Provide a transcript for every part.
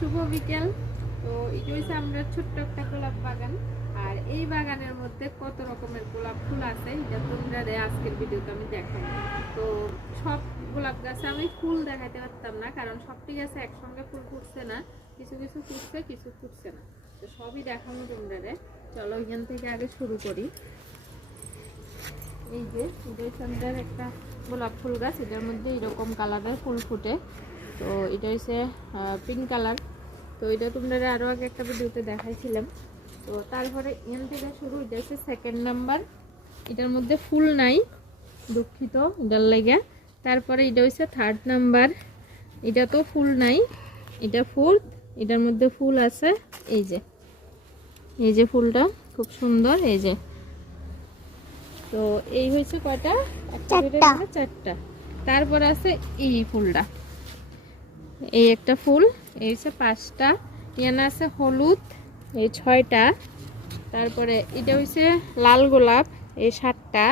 শুভ বিকেল। তো এটা হচ্ছে আমরা ছোট্ট একটা গোলাপ বাগান, আর এই বাগানের মধ্যে কত রকমের গোলাপ ফুল আছে এটা তোমরা আজকের ভিডিওতে আমি দেখাবো। তো সব গোলাপ গাছে আমি ফুল দেখাতে পারতাম না, কারণ সবটি গাছে একসঙ্গে ফুল ফুটছে না, কিছু কিছু ফুটছে কিছু ফুটছে না। তো সবই দেখাবো তোমরা। চলো এখান থেকে আগে শুরু করি। এই যে আমাদের একটা গোলাপ ফুল গাছ, এটার মধ্যে এরকম কালারের ফুল ফুটে। তো এটা হচ্ছে পিঙ্ক কালার। তো এটা তোমরা আরও আগে একটা ভিডিওতে দেখাইছিলাম। তো তারপরে এখান থেকে শুরু, এটা হচ্ছে সেকেন্ড নাম্বার, এটার মধ্যে ফুল নাই, দুঃখিত এটার লেগে। তারপরে এটা হচ্ছে থার্ড নাম্বার, এটা তো ফুল নাই, এটা ফোর্থ, এটার মধ্যে ফুল আছে। এই যে ফুলটা খুব সুন্দর, এই যে। তো এই হয়েছে কয়টা, চারটা। তারপর আছে এই ফুলটা, এই একটা ফুল, এই হচ্ছে পাঁচটা। এখানে আছে হলুদ, এই ছয়টা। তারপরে এটা হচ্ছে লাল গোলাপ, এই সাতটা।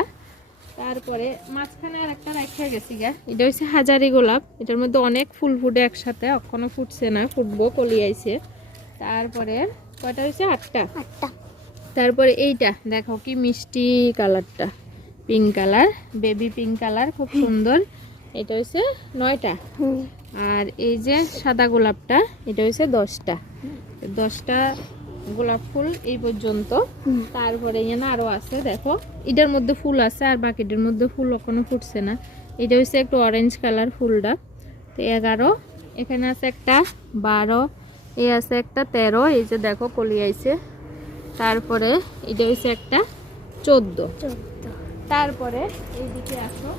তারপরে মাঝখানে আর একটা রাখা গেছি গা, এটা হচ্ছে হাজারি গোলাপ, এটার মধ্যে অনেক ফুল ফুটে একসাথে, এখনো ফুটছে না, ফুটবো, কলি আইছে। তারপরে কয়টা হয়েছে, আটটা। তারপরে এইটা দেখো কি মিষ্টি কালারটা, pink colour, baby pink colour, খুব সুন্দর। এটা হচ্ছে 9টা। আর এই যে সাদা গোলাপটা, এটা হচ্ছে 10টা গোলাপ ফুল এই পর্যন্ত। তারপরে এখানে আরো আছে, দেখো এটার মধ্যে ফুল আছে, আর বাকিটার মধ্যে ফুল এখনো ফুটছে না। এটা হচ্ছে একটু অরেঞ্জ কালার ফুলটা। তো 11, এখানে আছে একটা 12, এই আছে একটা 13, এই যে দেখো কলি আইছে। তারপরে এটা হচ্ছে একটা 14। তারপরে এইদিকে আসো,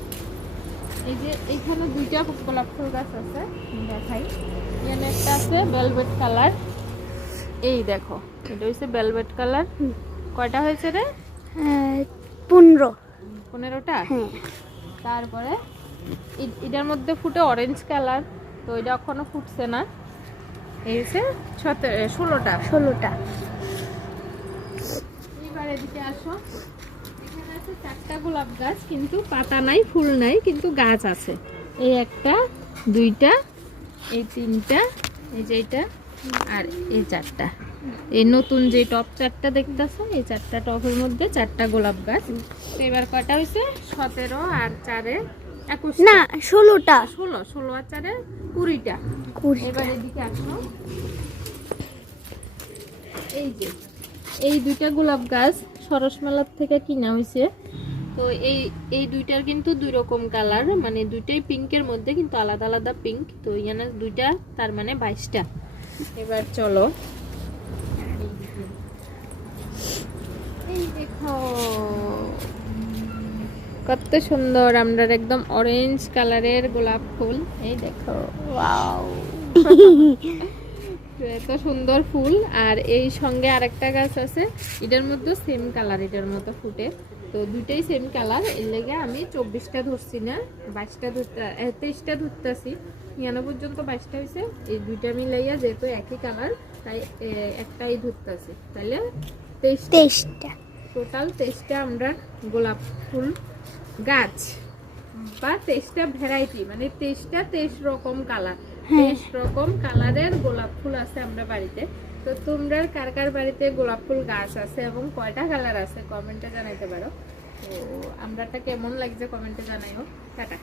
এই যে এইখানে দুইটা গোলাপ ফুল গাছ আছে, দেখাই। এখানে একটা আছে ভেলভেট কালার, এই দেখো এটা হচ্ছে ভেলভেট কালার। কয়টা হয়েছে রে? 15টা। তারপরে এটার মধ্যে ফুটে অরেঞ্জ কালার, তো এটা এখনো ফুটছে না। এই হচ্ছে 16টা। এবার এদিকে আসো, এখানে আছে 4টা গোলাপ গাছ, কিন্তু পাতা নাই, ফুল নাই, কিন্তু গাছ আছে। এই একটা, দুইটা, এই 3টা, এই যে এটা, আর এই 4টা। এই নতুন যে টপ 4টা দেখতেছো, এই 4টা টপের মধ্যে 4টা গোলাপ গাছ। তো এবার কয়টা হয়েছে, 17 আর 4-এ 21, না 16টা, 16 আর 4-এ 20টা। এবার এদিকে আসো, এই যে এই দুইটা গোলাপ গাছ সরস মেলার থেকে কিনা হয়েছে। তো এই দুইটার কিন্তু দুই রকম কালার, মানে দুইটাই পিঙ্কের মধ্যে, কিন্তু আলাদা আলাদা পিঙ্ক। তো এখানে দুইটা, তার মানে 22টা। এবার চলো, এই দেখো কত সুন্দর আমরা একদম অরেঞ্জ কালারের গোলাপ ফুল, এই দেখো, ওয়াও এত সুন্দর ফুল। আর এই সঙ্গে আরেকটা গাছ আছে, এটার মধ্যে সেম কালার, এটার মতো ফুটে। তো দুইটাই সেম কালার, এর লেগে আমি 24টা ধরছি না, 23টা ধরতেছি। এখানে পর্যন্ত 22টা হয়েছে, এই দুইটা মিলাইয়া যেহেতু একই কালার, তাই একটাই ধরতেছি, তাহলে 23টা। টোটাল 23টা আমরা গোলাপ ফুল গাছ, বা 23টা ভ্যারাইটি, মানে 23 রকম কালার, 23 রকম কালারের গোলাপ ফুল আছে আমরা বাড়িতে। তো তোমরা কার কার বাড়িতে গোলাপ ফুল গাছ আছে এবং কয়টা কালার আছে কমেন্টে জানাইতে পারো। তো আমরাটা কেমন লাগছে কমেন্টে জানাইও। টাটা।